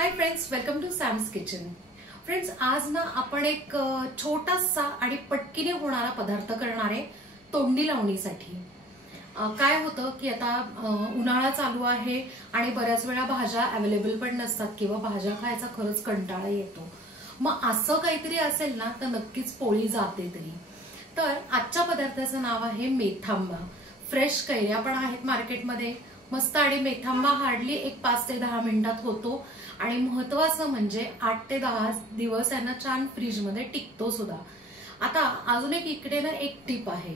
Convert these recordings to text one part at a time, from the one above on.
High friends, welcome to Sam's kitchen. Friends, आज ना आपण एक छोटासा आणि पटकीने होणारा पदार्थ करणार आहे तोंडी लावणीसाठी। काय होतं की आता उन्हाळा चालू आहे आणि बऱ्याच वेळा भाज्या अवेलेबल पण नसतात किंवा भाज्या खायचा खरंच कंटाळा येतो। मग असं काहीतरी असेल ना तर नक्कीच पोळी जाते तरी। तर आजच्या पदार्थाचं नाव आहे मेथांबा। फ्रेश कैऱ्या पण आहेत मार्केटमध्ये मस्त, आणि मेथांबा हार्डली एक 5 ते 10 मिनिटात होतो आणि महत्त्वाचं म्हणजे 8 ते 10 दिवस यांना छान फ्रीज मध्ये टिकतो सुद्धा। आता अजून एक इकडे ना एक टिप आहे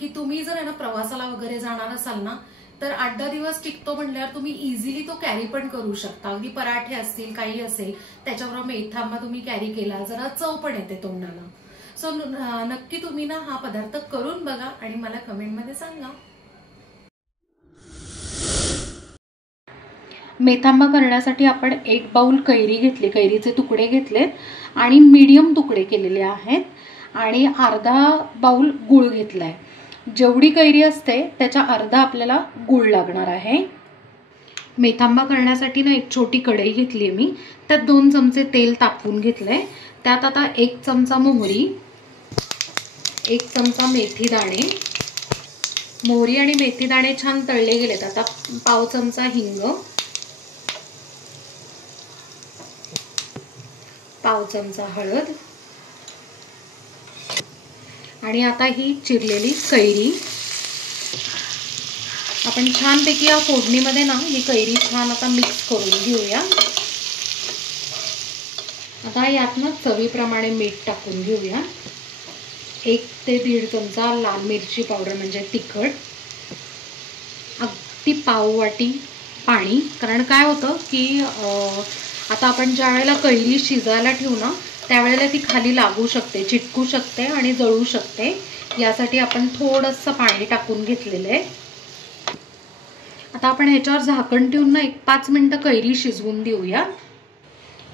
की तुम्ही जर ना प्रवासाला वगैरे जाणार असाल ना तर 8-10 दिवस टिकतो म्हटल्यावर तुम्ही इझिली तो कॅरी पण करू शकता। अगदी पराठे असतील काही असेल त्याच्याबरोबर मेथांबा तुम्ही कॅरी केला, जरा चव पण येते तोंडाला। सो नक्की तुम्ही ना हा पदार्थ करून बघा आणि मला कमेंटमध्ये सांगा। मेथांबा करण्यासाठी आपण 1 बाउल कैरी घेतली, कैरीचे तुकडे घेतलेत आणि मीडियम तुकडे केलेले आहेत आणि अर्धा बाउल गूळ घेतलाय। जेवढी कैरी असते त्याच्या अर्धा आपल्याला गूळ लागणार आहे। मेथांबा करण्यासाठी ना एक छोटी कढई घेतली मी, त्यात 2 चमचे तेल तापवून घेतलंय। त्यात आता 1 चमचा मोहरी, 1 चमचा मेथी दाणे, मोहरी आणि मेथी दाणे छान तळले गेलेत। आता पाव चमचा हिंग, पाव चमचा हळद आणि आता ही चिरलेली कैरी आपण छानपैकी या फोडणीमध्ये ना ही कैरी छान आता मिक्स करून घेऊया। आता यात ना चवीप्रमाणे मीठ टाकून घेऊया। 1 ते 1.5 चमचा लाल मिरची पावडर म्हणजे तिखट, अगदी पाव वाटी पाणी। कारण काय होतं की आता आपण ज्या वेळेला कैरी शिजायला ठेवू ना त्यावेळेला ती खाली लागू शकते, चिटकू शकते आणि जळू शकते, यासाठी आपण थोडंसं पाणी टाकून घेतलेलं आहे। आता आपण ह्याच्यावर झाकण ठेवून ना 5 मिनिटं कैरी शिजवून देऊया।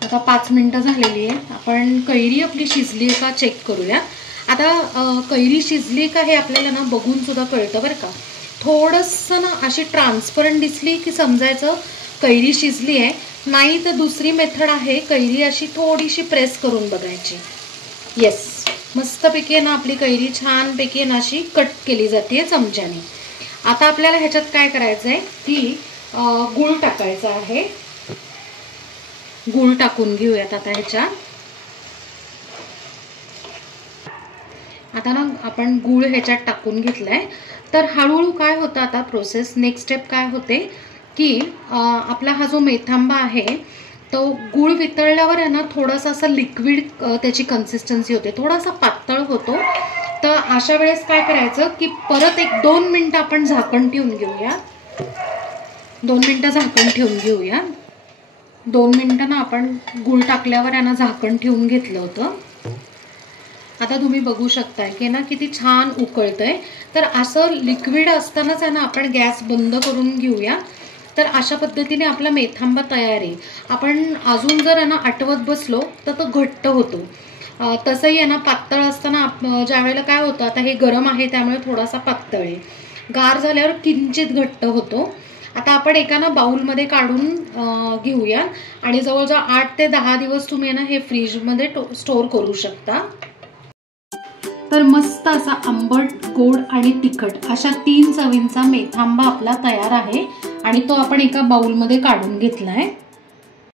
आता 5 मिनिटं झालेली आहेत, आपण कैरी आपली शिजली का चेक करूया। आता कैरी शिजली का हे आपल्याला ना बघून सुद्धा कळतं बरं का। थोडंसं ना अशी ट्रान्सपरंट दिसली की समजायचं कैरी शिजली आहे। नाही तर दुसरी मेथड आहे, कैरी अशी थोडीशी प्रेस करून बघायची। येस, मस्तपैकी ना आपली कैरी छानपैकी ना अशी कट केली जाते चमच्याने। आता आपल्याला ह्याच्यात काय करायचं आहे की गूळ टाकायचा आहे। गूळ टाकून घेऊयात आता ह्याच्यात। आता ना आपण गूळ ह्याच्यात टाकून घेतलाय। तर हळूहळू काय होतं आता प्रोसेस, नेक्स्ट स्टेप काय होते की आपला हा जो मेथांबा आहे तो गूळ वितळल्यावर आहे ना थोडासा असा लिक्विड त्याची कन्सिस्टन्सी होते, थोडासा पातळ होतो। तर अशा वेळेस काय करायचं की परत 1-2 मिनिटं आपण झाकण ठेवून घेऊया। 2 मिनिटं झाकण ठेवून घेऊया। 2 मिनिटं ना आपण गूळ टाकल्यावर आहे ना झाकण ठेवून घेतलं होतं। आता तुम्ही बघू शकताय की ना किती छान उकळतंय। तर असं लिक्विड असतानाच आहे ना आपण गॅस बंद करून घेऊया। तर अशा पद्धतीने आपला मेथांबा तयार आहे। आपण अजून जर आहे ना आटवत बसलो तर तो घट्ट होतो। तसंही आहे ना पातळ असताना ज्या वेळेला काय होतं, आता हे गरम आहे त्यामुळे थोडासा पातळ आहे, गार झाल्यावर किंचित घट्ट होतो। आता आपण एका ना बाउलमध्ये काढून घेऊया आणि जवळजवळ 8 ते 10 दिवस तुम्ही ना हे फ्रीजमध्ये स्टोअर करू शकता। तर मस्त असा आंबट, गोड आणि तिखट अशा 3 चवींचा मेथांबा आपला तयार आहे आणि तो आपण एका बाउलमध्ये काढून घेतलाय।